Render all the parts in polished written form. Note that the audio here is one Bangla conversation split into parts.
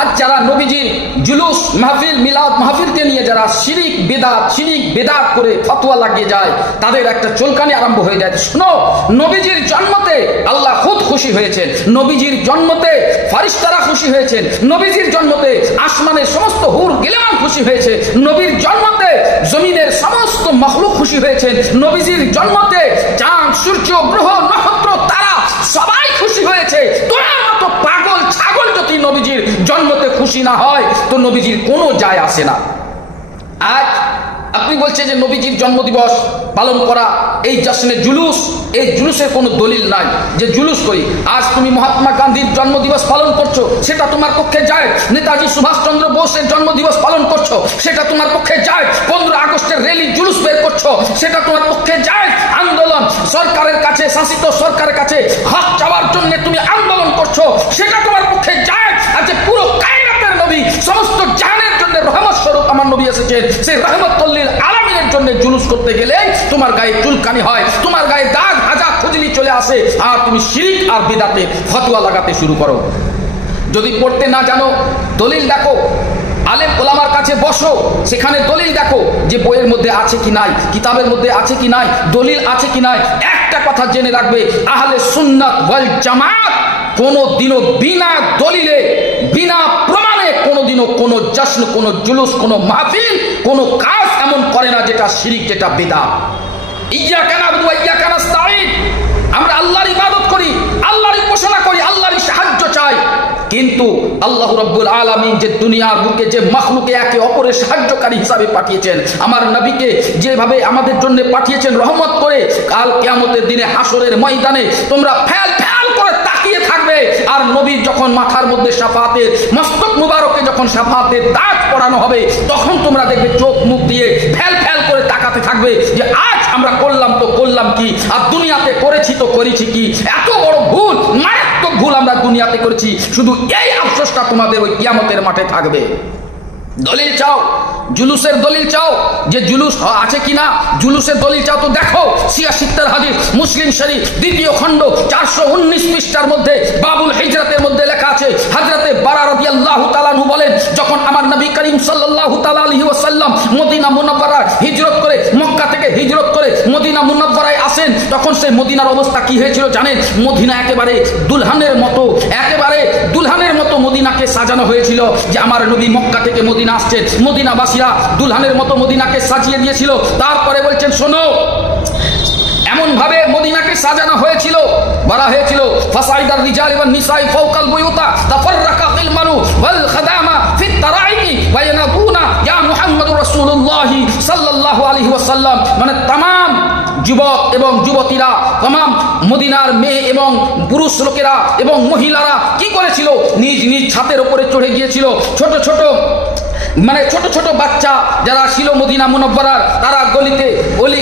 আজ যারা নবীজির জুলুস মাহফিল মিলাদ মাহফিলকে নিয়ে যারা শিরিক বেদাত করে ফতোয়া লাগিয়ে যায়, তাদের একটা চুলকানি আরম্ভ হয়ে যায়। শোনো, নবীজির জন্মতে আল্লাহ খুদ খুশি হয়েছেন, নবীজির জন্মতে ফারিস্তারা খুশি হয়েছেন, নবীজির জন্মতে আসমানের সমস্ত হুর গিলান খুশি হয়েছে, নবীর জন্মতে জমিনের সমস্ত মখলুক খুশি হয়েছেন, নবীজির জন্মতে চাঁদ সূর্য গ্রহ নক্ষত্র তারা সবাই খুশি হয়েছে। তোমার মতো পাগল ছাগল যদি নবীজির জন্মতে খুশি না হয় তো নবীজির কোনো যায় আসে না। আজ আপনি বলছেন যে নবীজির জন্মদিবস পালন করা এই জশ্নে জুলুস, এই জুলুসের কোনো দলিল নাই যে জুলুস করি। আজ তুমি মহাত্মা গান্ধীর জন্মদিবস পালন করছো, সেটা তোমার পক্ষে যায়। নেতাজি সুভাষচন্দ্র বোসের জন্মদিবস পালন করছো, সেটা তোমার পক্ষে যায়। 15 আগস্টের র্যালি জুলুস বের করছো, সেটা তোমার পক্ষে যায়। আন্দোলন সরকারের কাছে, শাসিত সরকারের কাছে হক চাওয়ার জন্য তুমি আন্দোলন করছো, সেটা তোমার পক্ষে যায়। আজ পুরো কায়নাতের নবী, সমস্ত জাহানের জন্য রহমত স্বরূপ আমার নবী এসেছেন, সেই রহমতুল্লিল আলামিনের জন্য জুলুস করতে গেলে তোমার গায়ে চুলকানি হয়, তোমার গায়ে দাগ হাজা খুজলি চলে আসে, আর তুমি শিরক আর বিদআতে ফতোয়া লাগাতে শুরু করো। যদি পড়তে না জানো দলিল দেখো, আলেম ওলামার কাছে বসো, সেখানে দলিল দেখো যে বইয়ের মধ্যে আছে কি নাই, কিতাবের মধ্যে আছে কি নাই, দলিল আছে কি নাই। একটা কথা জেনে রাখবে, আহলে সুন্নাত ওয়াল জামাত কোনদিনও বিনা দলিলে বিনা প্রমাণে কোনদিনও কোনো জশ্ন, কোনো জুলুস, কোনো মাহফিল, কোনো কাজ এমন করে না যেটা শিরক, যেটা বিদআত। ইয়্যাকা না'বুদু ওয়া ইয়্যাকা নাস্তাঈন, আমরা আল্লাহর ইবাদত করি, আল্লাহর উপাসনা করি, আল্লাহর সাহায্য চাই, কিন্তু আল্লাহ রাব্বুল আলামিন যে দুনিয়ার বুকে যে মাখলুকে একে অপরের সাহায্যকারী হিসাবে পাঠিয়েছেন, আমার নবীকে যেভাবে আমাদের জন্য পাঠিয়েছেন রহমত করে, কাল কিয়ামতের দিনে হাসরের ময়দানে তোমরা ফ্যাল ফ্যাল করে তাকিয়ে থাকবে। আর নবীর যখন মাথার মধ্যে শাফাতের মস্তক মুবারকে যখন শাফাতের তাজ পরানো হবে, তখন তোমরা দেখবে চোখ মুখ দিয়ে ফ্যাল ফ্যাল করে তাকাতে থাকবে যে আজ আমরা করলাম তো করলাম কি, আর দুনিয়াতে করেছি তো করেছি কি। এত বড় ভুল, মারাত্মক ভুল আমরা দুনিয়াতে করেছি, শুধু এই আফসোসটা তোমাদের ওই কিয়ামতের মাঠে থাকবে। দলিল চাও, জুলুসের দলিল চাও যে জুলুস আছে কিনা, জুলুসের দলিল চাও তো দেখো সিয়া সিত্তার হাদিস মুসলিম শরীফ 2য় খণ্ড 419 পৃষ্ঠার মধ্যে বাবুল হিজরতের মধ্যে লেখা আছে, হযরতে বারা রাদিয়াল্লাহু তাআলা আনহু বলেন, যখন আমার নবী করিম সাল্লাল্লাহু তাআলা আলাইহি ওয়াসাল্লাম মদিনা মুনাওয়ারায় হিজরত করে, মক্কা থেকে হিজরত করে মদিনা মুনাওয়ারায় আসেন, তখন সেই মদিনার অবস্থা কি হয়েছিল জানেন? মদিনা একেবারে দুলহানের মতো, একেবারে দুলহানের মতো মদিনাকে সাজানো হয়েছিল। যে আমার নবী মক্কা থেকে মদিনা আসছেন, মদিনাবাসীরা দুলহানের মতো মদিনাকে সাজিয়ে দিয়েছিল। তারপরে বলছেন শোনো, এমন ভাবে মদিনাকে সাজানো হয়েছিল, বলা হয়েছিল ফাসাইদার রিজাল ওয়ান নিসাই ফাওকাল বুয়ুতা তাফাররাকা গিলমানু ওয়াল খাদামা ফিত তারাইকি ওয়া ইয়ানাবুনা ইয়া মুহাম্মাদুর রাসূলুল্লাহ সাল্লাল্লাহু আলাইহি ওয়াসাল্লাম। মানে तमाम যুবক এবং যুবতীরা, तमाम মদিনার মেয়ে এবং পুরুষ লোকেরা এবং মহিলারা কি করেছিল? নিজ নিজ ছাদের উপরে চড়ে গিয়েছিল। ছোট ছোট মানে ছোট ছোট বাচ্চা যারা ছিল মদিনা মুনাওয়ারার, তারা গলিতে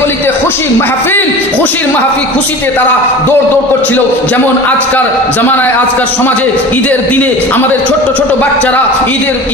গলিতে খুশির মাহফিল খুশিতে তারা দৌড় করছিল। যেমন আজকার জামানায়, আজকার সমাজে ঈদের দিনে আমাদের ছোট ছোট বাচ্চারা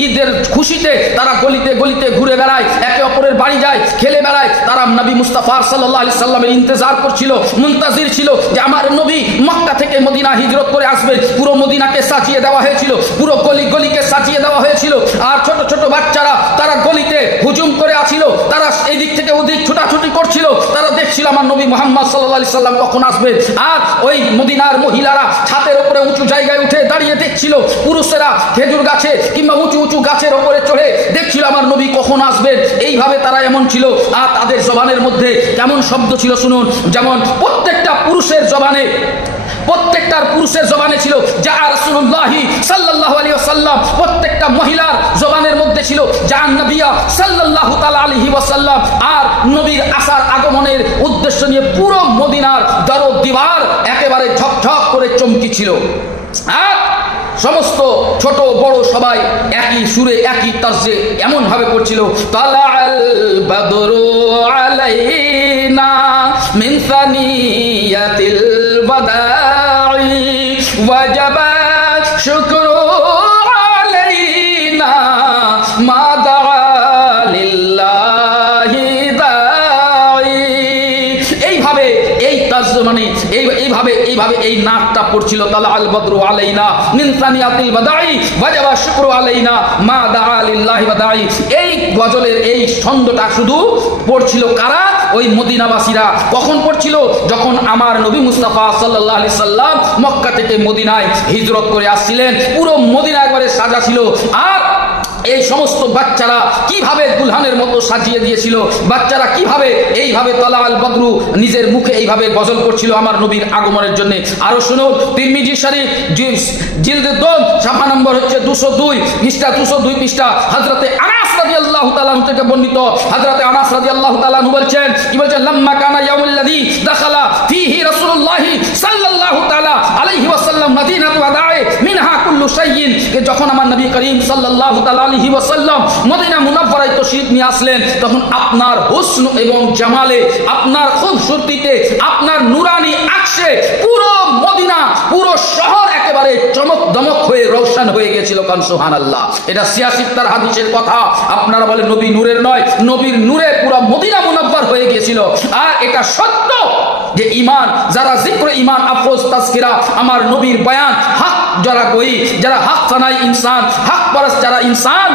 ঈদের খুশিতে তারা গলিতে ঘুরে বেড়ায়, একে অপরের বাড়ি যায়, খেলে বেড়ায়। তারা নবী মুস্তাফা সাল্লাল্লাহু আলাইহি সাল্লামের ইন্তজার করছিল, মুনতাজির ছিল যে আমার নবী মক্কা থেকে মদিনা হিজরত করে আসবেন। পুরো মদিনাকে সাজিয়ে দেওয়া হয়েছিল, পুরো গলিকে সাজিয়ে দেওয়া হয়েছিল। আর ছোট ছোট বাচ্চারা তারা গলিতে হুজুম করে আছিল, তারা এদিক থেকে ওদিক ছুটাছুটি করছিল, তারা দেখছিল আমার নবী মুহাম্মদ সাল্লাল্লাহু আলাইহি সাল্লাম কখন আসবেন। আর ওই মদিনার মহিলারা ছাদের উপরে উঁচু জায়গায় উঠে দাঁড়িয়ে দেখছিল, পুরুষেরা খেজুর গাছে কিংবা উঁচু গাছের উপরে চড়ে দেখছিল আমার নবী কখন আসবেন। এইভাবে তারা এমন ছিল। আর তাদের জবানের মধ্যে কেমন শব্দ ছিল শুনুন, যেমন প্রত্যেকটা পুরুষের জবানে ছিল যা রাসূলুল্লাহ সাল্লাল্লাহু আলাইহি ওয়াসাল্লাম, প্রত্যেকটা মহিলার জবানের মধ্যে ছিল যা নবিয়া সাল্লাল্লাহু তাআলা আলাইহি ওয়াসাল্লাম। আর নবীর আসার আগমনের উদ্দেশ্য নিয়ে পুরো মদিনার দরদ দিবার একেবারে ঝকঝক করে চমকি ছিল। আর সমস্ত ছোট বড় সবাই একই সুরে একই তার্জে এমন ভাবে করছিল, তালাআল বাদরু আলাইনা মিন সানিয়াতিল বাদাই ওয়াজাবা শুকরু আলাইনা মা দাআ লিল্লাহি দাঈ। এইভাবে এই তার্জ মানে এইভাবে এই নাটটা পড়ছিল। তালাআল বদরু আলাইনা মিন সানিয়াতিল বাদাই ওয়াজাবা শুকরু আলাইনা মা দাআ লিল্লাহি ওয়াদাই। এই গজলের এই ছন্দটা শুধু পড়ছিল কারা? ওই মদিনাবাসীরা। কখন পড়ছিল? যখন আমার নবী মুস্তাফা সাল্লাল্লাহু আলাইহি সাল্লাম মক্কা থেকে মদিনায় হিজরত করে আসছিলেন। পুরো মদিনা একবারে সাজা ছিল। আর এই সমস্ত বাচ্চারা কিভাবে দুলহানের মতো সাজিয়ে দিয়েছিল, বাচ্চারা কিভাবে এইভাবে তালাআল বদরু নিজের মুখে এইভাবে গজল করছিল আমার নবীর আগমনের জন্য। আরো শুনো, তিরমিজি শরীফ জিলদে 2 সাফা নম্বর হচ্ছে 202 পৃষ্ঠা, 202 পৃষ্ঠা, হযরতে আনাস রাদিয়াল্লাহু তাআলা থেকে বর্ণিত। হযরতে আনাস রাদিয়াল্লাহু তাআলা বলছেন, কি বলছেন? লাম্মা কানা ইয়াউমুল লাযী দাখালা ফীহি রাসূলুল্লাহ সাল্লাল্লাহু তাআলা আলাইহি ওয়াসাল্লাম মদিনাতু ওয়াদাই মিনহা কুল্লু শাইইন। যখন আমার নবী করিম সাল্লাল্লাহু তাআলা আলাইহি ওয়াসাল্লাম মদিনা মুনাফফারায় তশরীফ নিয়ে আসলেন, তখন আপনার হুসন এবং জামালে, আপনার খুবসুরতিতে, আপনার নূরানি আকশে পুরো মদিনা, পুরো শহর একেবারে চমক দমক হয়ে রওশন হয়ে গিয়েছিল। কান সুবহানাল্লাহ। এটা সিয়াসিফতার হাদিসের কথা। আপনারা বলেন নবী নূরের নয়, নবীর নূরে পুরো মদিনা মুনাফফার হয়ে গিয়েছিল। আর এটা সত্য যে ঈমান, যারা জিক্র ঈমান আফরোজ তাজকিরা, আমার নবীর বয়ান, হক যারা কই, যারা হক সানাই ইনসান, হক পরস্ত যারা ইনসান,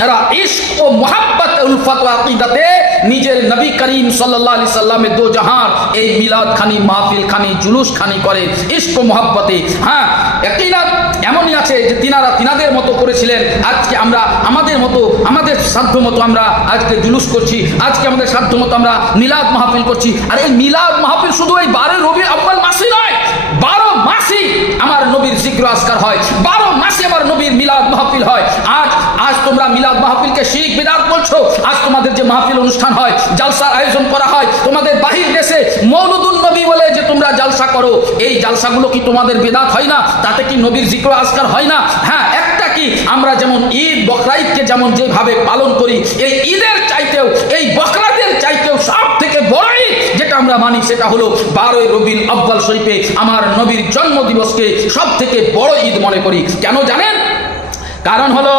যারা ইশক ও মোহাব্বত উলফত ও আকীদাতে নিজের নবী করিম সাল্লাল্লাহু আলাইহি সাল্লামের দো জাহান এই মিলাদ খানি, মাহফিল খানি, জুলুস খানি করে ইশক ও মোহাব্বতে। হ্যাঁ, ইয়াকিনাত এমনই আছে যে তিনাদের মতো করেছিলেন। আজকে আমরা আমাদের মতো, আমাদের সাধ্য মতো আমরা আজকে জুলুস করছি, আজকে আমাদের সাধ্য মতো আমরা মিলাদ মাহফিল করছি। আর এই মিলাদ মাহফিল শুধু এই 12 রবিউল আউয়াল মাসে নয়, 12 মাসে আমার নবীর জিক্র আজকার হয়, 12 মাসে আমার নবীর মিলাদ মাহফিল হয়। আজ তোমরা মিলাদ মাহফিলকে শিরক বিদআত বলছো। আজ তোমাদের যে মাহফিল অনুষ্ঠান হয়, জালসার আয়োজন করা হয়, তোমাদের বাহির দেশে মৌলুদুন নবী বলে যে তোমরা জালসা করো, এই জালসাগুলো কি তোমাদের বিদআত হয় না? তাতে কি নবীর জিক্র আজকার হয় না? হ্যাঁ, একটা কি, আমরা যেমন ঈদ বকরা ঈদকে যেমন যেভাবে পালন করি, এই ঈদের চাইতেও, এই বকরাদের চাইতেও সব থেকে বড় ঈদ যেটা আমরা মানি, সেটা হলো 12 রবিউল আউয়াল শরীফে আমার নবীর জন্ম দিবসকে সব থেকে বড় ঈদ মনে করি। কেন জানেন? কারণ হলো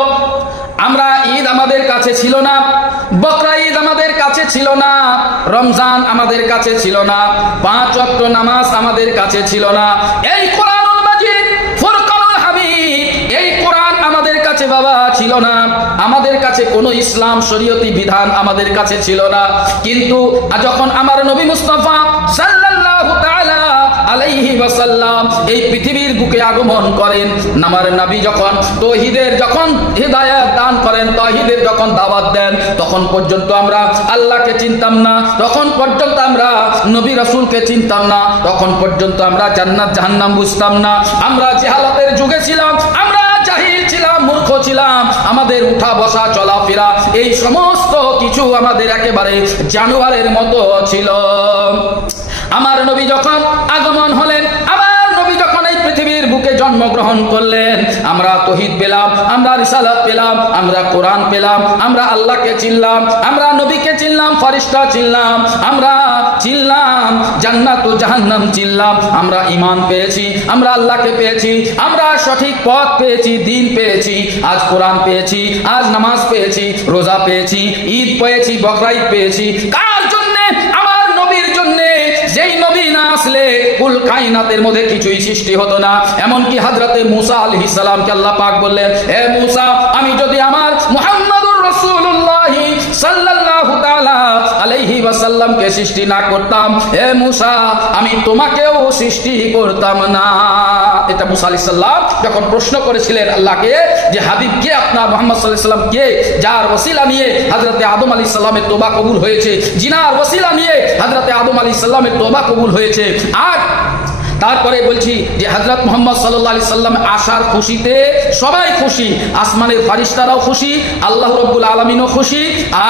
আমরা ঈদ আমাদের কাছে ছিল না, বকরা ঈদ আমাদের কাছে ছিল না, রমজান আমাদের কাছে ছিল না, 5 ওয়াক্ত নামাজ আমাদের কাছে ছিল না, এই কোরআনুল মাজিদ ফুরকানুল হামিদ এই কোরআন আমাদের কাছে বাবা ছিল না, আমাদের কাছে কোনো ইসলাম শরীয়তি বিধান আমাদের কাছে ছিল না। কিন্তু যখন আমার নবী মুস্তাফা সাল্লাল্লাহু তাআলা আলাইহি ওয়াসাল্লাম এই পৃথিবীর বুকে আগমন করেন, আমার নবী যখন তাওহীদের যখন হিদায়াত দান করেন, তাওহীদের যখন দাওয়াত দেন, তখন পর্যন্ত আমরা আল্লাহকে চিনতাম না, তখন পর্যন্ত আমরা নবী রাসূলকে চিনতাম না, তখন পর্যন্ত আমরা জান্নাত জাহান্নাম বুঝতাম না। আমরা জাহালাতের যুগে ছিলাম, আমরা জাহিল ছিলাম, মূর্খ ছিলাম, আমাদের উঠা বসা চলাফেরা এই সমস্ত কিছু আমাদের একেবারে জানোয়ারের মতো ছিল। আমার নবী যখন আগমন হলেন, আমার নবী যখন এই পৃথিবীর বুকে জন্মগ্রহণ করলেন, আমরা তাওহীদ পেলাম, আমরা রিসালাত পেলাম, আমরা কোরআন পেলাম, আমরা আল্লাহকে চিনলাম, আমরা নবীকে চিনলাম, ফেরেশতা চিনলাম, আমরা চিনলাম জান্নাত ও জাহান্নাম চিনলাম, আমরা ঈমান পেয়েছি, আমরা আল্লাহকে পেয়েছি, আমরা সঠিক পথ পেয়েছি, দ্বীন পেয়েছি, আজ কোরআন পেয়েছি, আজ নামাজ পেয়েছি, রোজা পেয়েছি, ঈদ পেয়েছি, বকরা ঈদ পেয়েছি। কার জন্য? আমার নবীর জন্য। যেই নবী না আসলে কুল কায়নাতের মধ্যে কিছুই সৃষ্টি হতো না। এমনকি হযরতে মূসা আলাইহিস সালামকে আল্লাহ পাক বললেন, হে মূসা, আমি যদি আমার মুহাম্মদুর রাসূলুল্লাহ সাল্লাল্লাহু তাআলা আলাইহি ওয়াসাল্লামকে সৃষ্টি না করতাম, হে মূসা, আমি তোমাকেও সৃষ্টি করতাম না। এটা মূসা আলাইহিস সালাম যখন প্রশ্ন করেছিলেন আল্লাহকে যে হাবিব কে আপনার, মুহাম্মদ সাল্লাল্লাহু আলাইহি ওয়াসাল্লাম কে, যার ওসিলা নিয়ে হযরতে আদম আলাইহিস সালামের তওবা কবুল হয়েছে, জিনার ওসিলা নিয়ে হযরতে আদম আলাইহিস সালামের তওবা কবুল হয়েছে। আর তারপরে বলছি যে হযরত মুহাম্মদ সাল্লাল্লাহু আলাইহি সাল্লাম আসার খুশিতে সবাই খুশি, আসমানের ফেরেশতারাও খুশি, আল্লাহ রাব্বুল আলামিনও খুশি,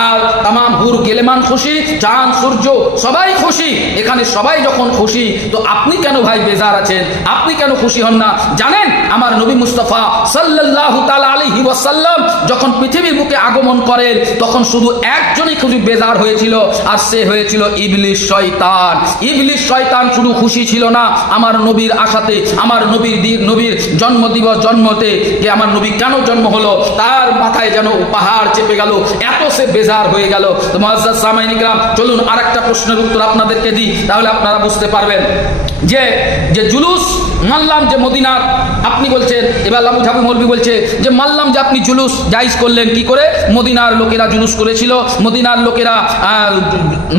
আর तमाम হুর গেলেমান খুশি, চাঁদ সূর্য সবাই খুশি। এখানে সবাই যখন খুশি, তো আপনি কেন ভাই বেজার আছেন? আপনি কেন খুশি হন না? জানেন, আমার নবী মুস্তাফা সাল্লাল্লাহু তাআলা আলাইহি ওয়াসাল্লাম যখন পৃথিবীর বুকে আগমন করেন, তখন শুধু একজনই খুশি বেজার হয়েছিল, আর সে হয়েছিল ইবলিস শয়তান। ইবলিস শয়তান শুধু খুশি ছিল না, আমার নবীর আশাতে, আমার নবীর জন্মদিবস জন্মতে যে আমার নবী কেন জন্ম হলো, তার মাথায় যেন পাহাড় চেপে গেল, এত সে বেজার হয়ে গেল। তো মুআজ্জাজ সামাইন ইকরাম, চলুন আর একটা প্রশ্নের উত্তর আপনাদেরকে দিই, তাহলে আপনারা বুঝতে পারবেন যে জুলুস মানলাম যে মদিনার, আপনি বলছেন, এবার আবু ঝাবি মৌলভী বলছে যে মানলাম যে আপনি জুলুস জায়েজ করলেন, কি করে? মদিনার লোকেরা জুলুস করেছিল, মদিনার লোকেরা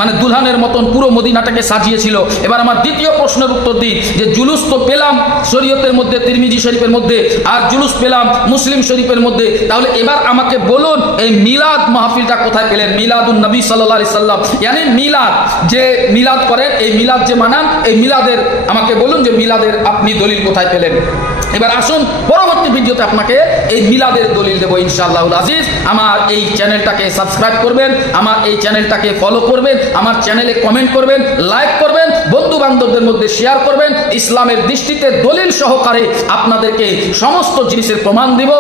মানে দুলহানের মতন পুরো মদিনাটাকে সাজিয়েছিল। এবার আমার দ্বিতীয় প্রশ্নের উত্তর দিই যে জুলুস তো পেলাম শরীয়তের মধ্যে, তিরমিজি শরীফের মধ্যে, আর জুলুস পেলাম মুসলিম শরীফের মধ্যে, তাহলে এবার আমাকে বলুন এই মিলাদ মাহফিলটা কোথায় পেলেন? মিলাদুন নবী সাল্লাল্লাহু আলাইহি সাল্লাম, ইয়ানি মিলাদ, যে মিলাদ করেন, এই মিলাদ যে মানান, এই মিলাদের আমাকে বলুন যে মিলাদের আপনি দলিল কোথায় পেলেন? এবার আসুন পরবর্তী ভিডিওতে আপনাকে এই মিলাদের দলিল দেবো ইনশাআল্লাহুল আজিজ। আমার এই চ্যানেলটাকে সাবস্ক্রাইব করবেন, আমার এই চ্যানেলটাকে ফলো করবেন, আমার চ্যানেলে কমেন্ট করবেন, লাইক করবেন, বন্ধু বান্ধবদের মধ্যে শেয়ার করবেন। ইসলামের দৃষ্টিতে দলিল সহকারে আপনাদেরকে সমস্ত জিনিসের প্রমাণ দিব,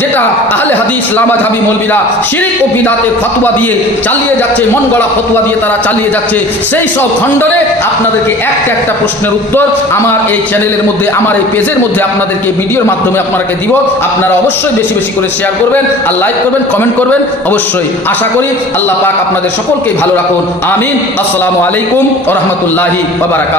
যেটা আহলে হাদিস লামাযহাবী মৌলবীরা শিরক ও বিদআতের ফতোয়া দিয়ে চালিয়ে যাচ্ছে, মন গড়া ফতোয়া দিয়ে তারা চালিয়ে যাচ্ছে, সেই সব খণ্ডনে আপনাদেরকে একটা প্রশ্নের উত্তর আমার এই চ্যানেলের মধ্যে, আমার এই পেজের মধ্যে আপনাদেরকে ভিডিওর মাধ্যমে আপনাকে দিব। আপনারা অবশ্যই বেশি বেশি করে শেয়ার করবেন আর লাইক করবেন, কমেন্ট করবেন। অবশ্যই আশা করি আল্লাহ পাক আপনাদের সকলকে ভালো রাখুন, আমিন। আসসালামু আলাইকুম ওয়া রাহমাতুল্লাহি ওয়া বারাকাতুহু।